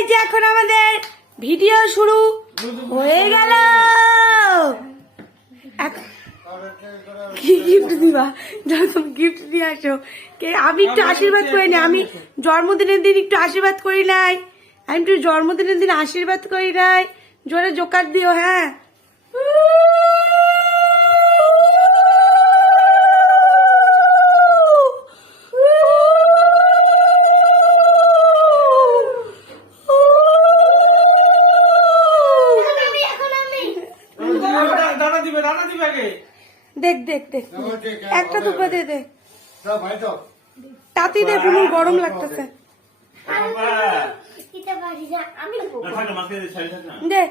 এই যে এখন আমাদের ভিডিও শুরু হয়ে গেল। কি গিফট দিবা? যাও তুমি গিফট দিয়ে আসো। আমি একটু আশীর্বাদ করি না, আমি জন্মদিনের দিন একটু আশীর্বাদ করি নাই, আমি একটু জন্মদিনের দিন আশীর্বাদ করি নাই। জোরে জোকার দিও। হ্যাঁ, দেখ দেখ দেখ, একটা দুপা দে দে, তাঁতি দে, কোনো গরম লাগতেছে। দে